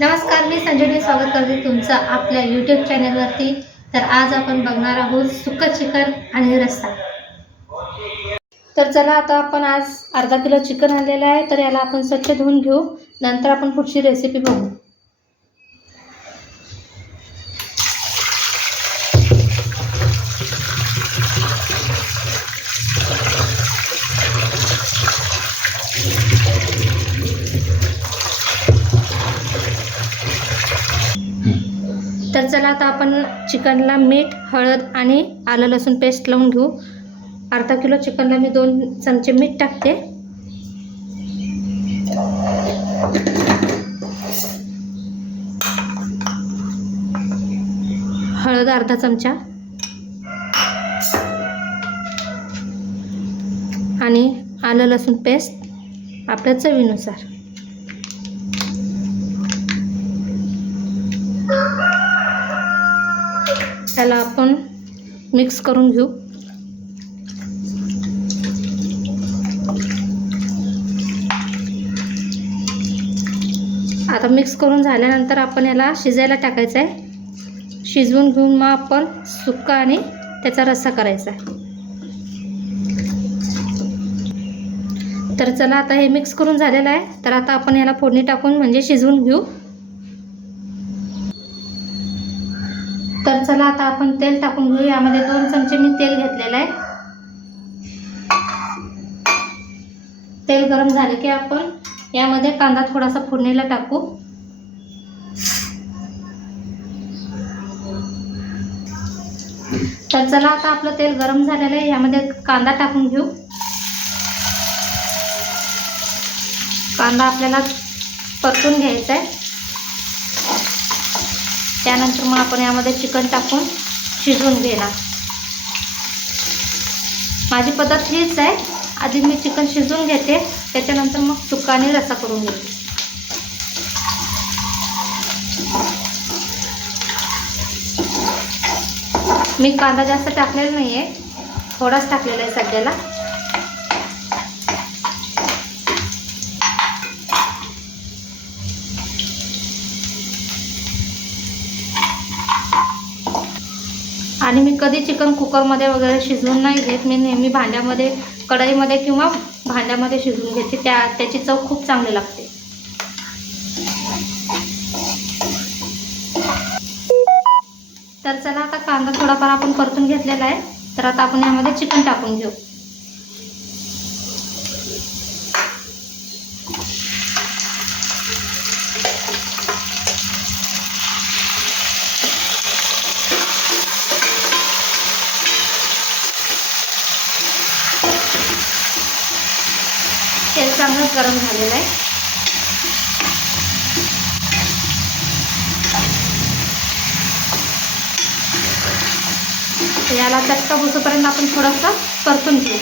नमस्कार, मी संजीवनी स्वागत करते तुमचं आपल्या यूट्यूब चॅनलवरती। तर आज आपण बघणार आहोत सुकं चिकन आणि रस्सा। तर चला, आता आपण आज अर्धा किलो चिकन आणलेलं आहे, तर याला आपण स्वच्छ धुवून घेऊ, नंतर आपण पुढची रेसिपी बघू। तर चला, आता आपण चिकनला मीठ, हळद आणि आलं लसूण पेस्ट लावून घेऊ। अर्धा किलो चिकनला मी 2 चमचे मीठ टाकते, हळद अर्धा चमचा आणि आलं लसूण पेस्ट आपल्या चवीनुसार। त्याला आपण मिक्स करून घेऊ। आता मिक्स करून झाल्यानंतर आपण याला शिजायला टाकायचं आहे। शिजवून घेऊन मग आपण सुक्का आणि त्याचा रस्सा करायचा आहे। तर चला, आता हे मिक्स करून झालेलं आहे, तर आता आपण याला फोडणी टाकून म्हणजे शिजवून घेऊ। तर चला, आता आपण तेल टाकून घेऊ। यामध्ये 2 चमचे मी तेल घेतलेलं आहे। तेल गरम झाले की आपण यामध्ये कांदा थोडासा फोडणीला टाकू। तर चला, आता आपलं तेल गरम झालेलं आहे, यामध्ये कांदा टाकून घेऊ। कांदा आपल्याला परतून घ्यायचा आहे। त्यानंतर मग आपण यामध्ये चिकन टाकून शिजवून घेणार। माझी पद्धत हीच आहे, आधी मी चिकन शिजवून घेते, त्याच्यानंतर मग सुक्का आणि रस्सा करून घेते। मी कांदा जास्त टाकलेला नाही आहे, थोडाच टाकलेला आहे सध्याला। आणि मी कधी चिकन कुकरमध्ये वगैरे शिजवून नाही घेत, मी नेहमी भांड्यामध्ये, कढईमध्ये किंवा भांड्यामध्ये शिजवून घेते, त्याची चव खूप चांगली लागते। तर चला, आता कांदा थोडाफार आपण परतून घेतलेला आहे, तर आता आपण यामध्ये चिकन टाकून घेऊ। तेल चांगलं गरम झालेलं आहे। याला चटका बसूपर्यंत आपण थोडंसं परतून घेऊ,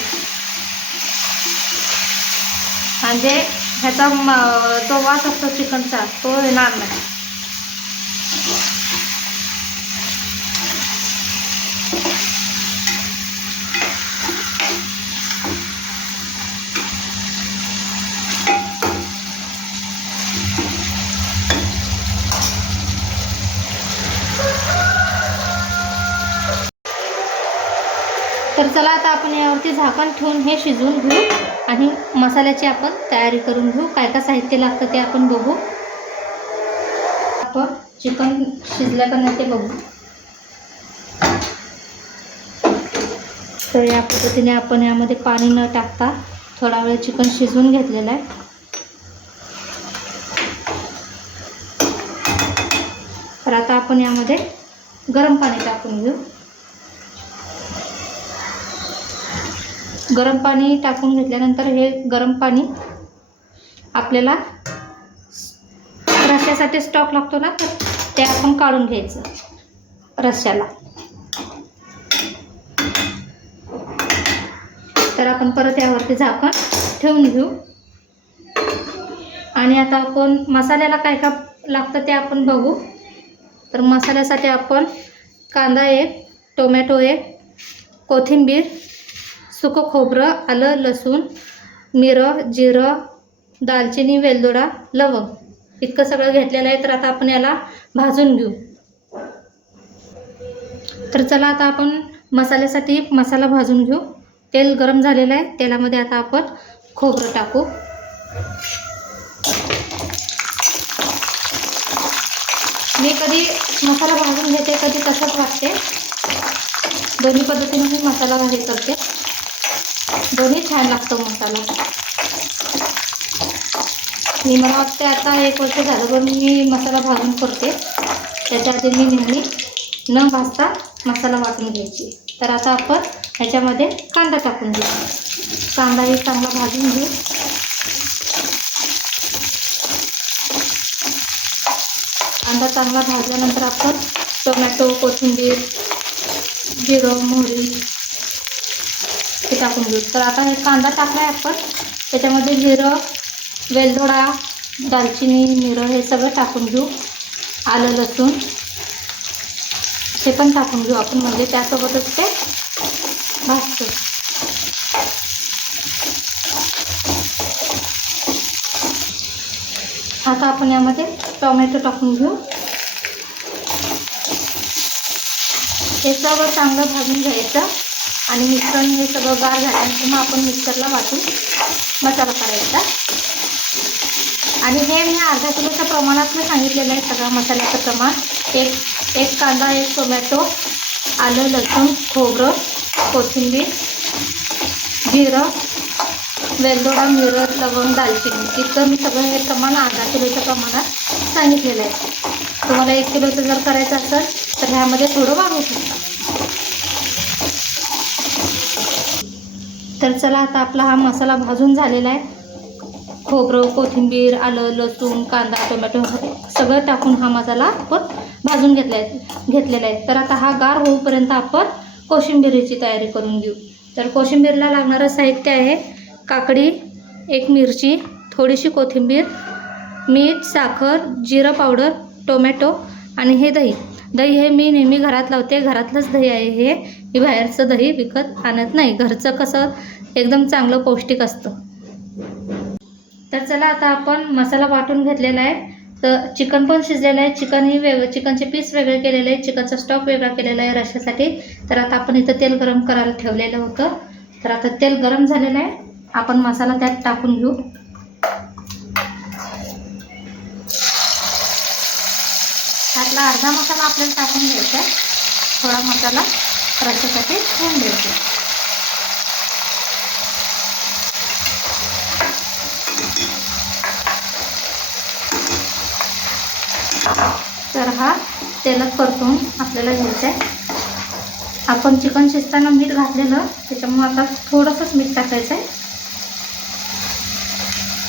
म्हणजे ह्याचा जो वास असतो चिकनचा तो येणार नाही। तर चला, आता आपण यावरती झाकण ठेवून हे शिजवून घेऊ आणि मसाल्याची आपण तयारी करून घेऊ। काय काय साहित्य लागतं ते आपण बघू। आपण चिकन शिजलं का नाही ते बघू। तर या पद्धतीने आपण यामध्ये पाणी न टाकता थोडा वेळ चिकन शिजवून घेतलेलं आहे। तर आता आपण यामध्ये गरम पाणी टाकून घेऊ। गरम पाणी टाकून घेतल्यानंतर हे गरम पाणी आपल्याला रस्स्यासाठी स्टॉक लागतो ना, तर ते आपण काढून घ्यायचं रस्स्याला। तर आपण परत यावरती झाकण ठेवून घेऊ। आणि आता आपण मसाल्याला काय काय लागतं ते आपण बघू। तर मसाल्यासाठी आपण कांदा 1, टोमॅटो 1, कोथिंबीर, सुकं खोबरं, आलं लसूण, मिरं, जिरं, दालचिनी, वेलदोडा, लवंग इतकं सगळं घेतलेलं आहे. तर आता आपण याला भाजून घेऊ. तर चला आता आपण मसाल्यासाठी मसाला भाजून घेऊ. तेल गरम झालेलं आहे. तेलामध्ये आता आपण खोबरं टाकू. मी कधी मसाला भाजून घेते, कधी तसंच वाटते. दोन्ही पद्धतीने मी मसाला हे करते. दोन्ही छान लागतो मसाला. मला वाटते आता 1 वर्ष झालं पण मी मसाला भाजून करते. त्याच्या आधी मी नेहमी न भाजता मसाला वाटून घ्यायची. तर आता आपण ह्याच्यामध्ये कांदा टाकून घेऊ. कांदाही चांगला भाजून घेऊ. कांदा चांगला भाजल्यानंतर आपण टोमॅटो, कोथिंबीर, जिरं, मोहरी हे टाकून घेऊ. तर आता हे कांदा टाकला आहे आपण. त्याच्यामध्ये जिरं, वेलदोडा, दालचिनी, मिरं हे सगळं टाकून घेऊ. आलं, लसूण हे पण टाकून घेऊ आपण, म्हणजे त्यासोबतच ते भाजतं. आता आपण यामध्ये टोमॅटो टाकून घेऊ. हे सगळं चांगलं भाजून घ्यायचं आणि मिश्रण हे सगळं गार झाल्यानंतर मग आपण मिक्सरला वाटून मसाला करायचा. आणि हे मी अर्धा किलोच्या प्रमाणात मी सांगितलेलं आहे सगळं मसाल्याचं प्रमाण. एक कांदा, 1 टोमॅटो, आलं, लसूण, खोबरं, कोथिंबीर, जिरं, वेलदोडा, मिरं, लवंग, दालचिनी इतकं मी सगळं हे प्रमाण अर्धा किलोच्या प्रमाणात सांगितलेलं आहे. तुम्हाला 1 किलोचं जर करायचं असेल तर ह्यामध्ये थोडं वाढवू शकता. तर चला आता आपला हा मसाला भाजून झालेला आहे. खोबरं, कोथिंबीर, आलं, लसूण, कांदा, टोमॅटो सगळं टाकून हा मसाला आपण भाजून घेतलेला आहे. तर आता हा गार होईपर्यंत आपण कोशिंबिरीची तयारी करून घेऊ. तर कोशिंबीरला लागणारं साहित्य आहे काकडी, 1 मिरची, थोडीशी कोथिंबीर, मीठ, साखर, जिरं पावडर, टोमॅटो आणि हे दही. दही हे मी नेहमी घरात लावते. घरातलंच दही आहे हे. मी बाहेरचं दही विकत आणत नाही. घरचं कसं एकदम चांगलं पौष्टिक असतं. तर चला आता आपण मसाला वाटून घेतलेला आहे. तर चिकन पण शिजलेलं आहे. चिकनचे पीस वेगळे केलेले आहे. चिकनचा स्टॉक वेगळा केलेला आहे रश्श्यासाठी. तर आता आपण इथं तेल गरम करायला ठेवलेलं होतं. तर आता तेल गरम झालेलं आहे. आपण मसाला त्यात टाकून घेऊ. त्यातला अर्धा मसाला आपल्याला टाकून घ्यायचा आहे. थोडा मसाला रश्श्यासाठी ठेवून द्यायचा. तर हा तेलात परतून आपल्याला घ्यायचा आहे. आपण चिकन शिजताना मीठ घातलेलं त्याच्यामुळे आता थोडंसंच मीठ टाकायचं आहे.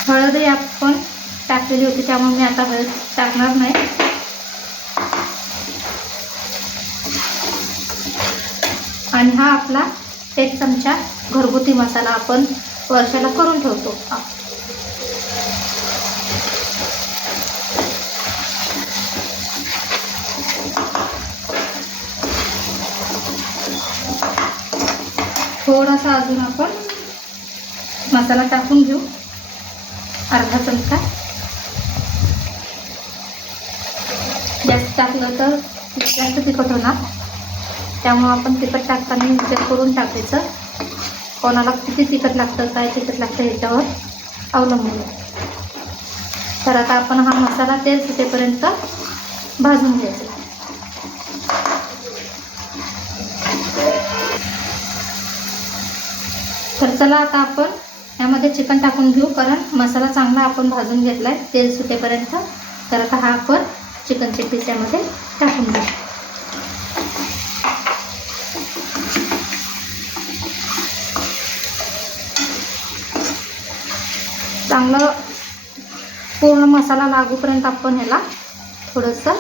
हळदही आपण टाकलेली होती त्यामुळे मी आता हळद टाकणार नाही. आणि हा आपला 1 चमचा घरगुती मसाला आपण वर्षाला करून ठेवतो. थोडासा अजून आपण मसाला टाकून घेऊ. अर्धा चमचा. जास्त टाकलं तर जास्त तिखट होणार. त्यामुळे आपण तिखट टाकताना विचार करून टाकायचं. कोणाला किती तिखट लागतं, काय तिखट लागतं ह्याच्यावर अवलंबून. तर आता आपण हा मसाला तेल सुटेपर्यंत भाजून घ्यायचा. तर चला आता आपण यामध्ये चिकन टाकून घेऊ. कारण मसाला चांगला आपण भाजून घेतला आहे तेल सुटेपर्यंत. तर आता हा आपण चिकनचे पीस यामध्ये टाकून घेऊ. चांगलं पूर्ण मसाला लागूपर्यंत आपण ह्याला थोडंसं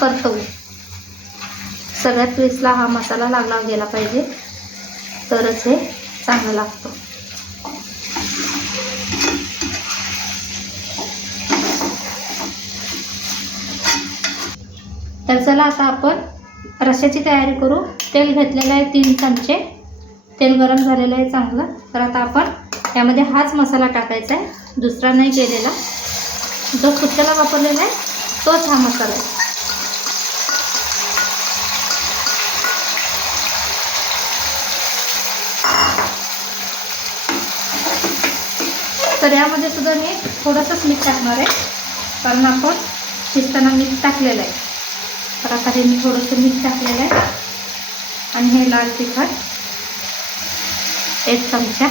परतवू. सगळ्यात पीसला हा मसाला लागला गेला पाहिजे तरच हे चांगलं लागतं. तर चला आता आपण रश्श्याची तयारी करू. तेल घेतलेलं आहे 3 चमचे. तेल गरम झालेलं आहे चांगलं. तर आता आपण यामध्ये हाच मसाला टाकायचा आहे, दुसरा नाही केलेला. जो सुक्याला वापरलेला आहे तोच हा मसाला आहे. तर यामध्ये सुद्धा मी थोडंसंच मीठ टाकणार आहे, कारण आपण शिजताना मीठ टाकलेलं आहे. तर आता हे मी थोडंसं मीठ टाकलेलं आहे. आणि हे लाल तिखट 1 चमचा,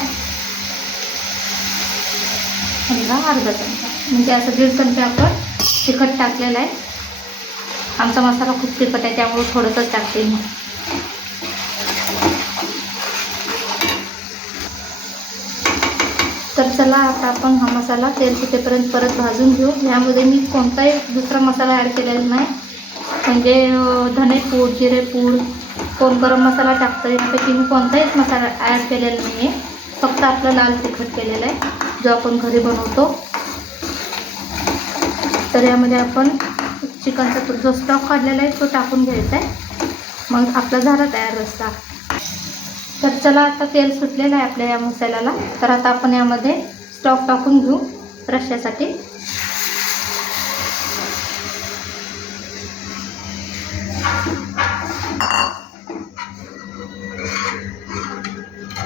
समजा अर्धा चमचा, म्हणजे असं 1.5 चमचा आपण तिखट टाकलेलं आहे. आमचा मसाला खूप तिखट आहे त्यामुळे थोडंसंच टाकते मी. तर चला आता आपण हा मसाला तेल सुटेपर्यंत परत भाजून घेऊ. यामध्ये मी कोणताही दुसरा मसाला ॲड केलेला नाही, म्हणजे धनेपूड, जिरेपूड, कोण गरम मसाला टाकतं, यापैकी मी कोणताहीच मसाला ॲड केलेला नाही आहे. फक्त आपलं लाल तिखट केलेलं आहे जो आपण घरी बनवतो. तर यामध्ये आपण चिकनचा जो स्टॉक काढलेला आहे तो टाकून घ्यायचा आहे, मग आपला झाला तयार रस्सा. तर चला आता तेल सुटलेलं आहे आपल्या या मसाल्याला. तर आता आपण यामध्ये स्टॉक टाकून घेऊ रश्श्यासाठी.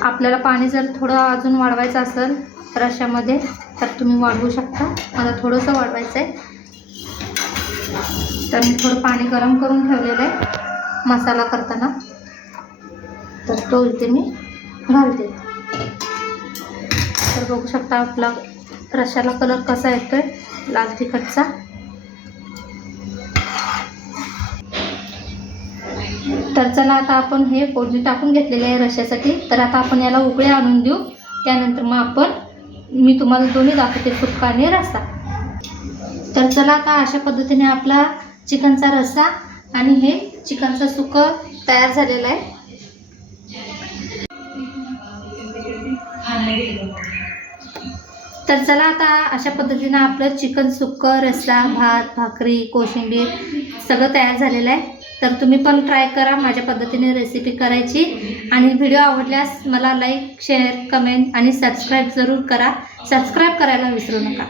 आपल्याला पाणी जर थोडं अजून वाढवायचं असेल रश्श्यामध्ये तर तुम्ही वाढवू शकता. मला थोडंसं वाढवायचं आहे, तर मी थोडं पाणी गरम करून ठेवलेलं आहे मसाला करताना, तर तो इथे मी घालते. तर बघू शकता आपला रश्श्याला कलर कसा येतोय लाल तिखटचा. तर चला आता आपण हे फोडणी टाकून घेतलेले आहे रश्श्यासाठी. तर आता आपण याला उकळी आणून देऊ. त्यानंतर मग मी तुम्हाला दोन्ही दाखवते, सुक्का आणि रस्सा. तर चला आता अशा पद्धतीने आपला चिकनचा रस्सा आणि हे चिकनचं सुकं तयार झालेलं आहे. तर चला आता अशा पद्धतीने आपलं चिकन सुक्कं, रस्सा, भात, भाकरी, कोशिंबीर सगळं तयार झालेलं आहे. तर तुम्ही पण ट्राय करा माझ्या पद्धतीने रेसिपी करायची. आणि व्हिडिओ आवडल्यास मला लाईक, शेअर, कमेंट आणि सबस्क्राईब जरूर करा. सबस्क्राईब करायला विसरू नका.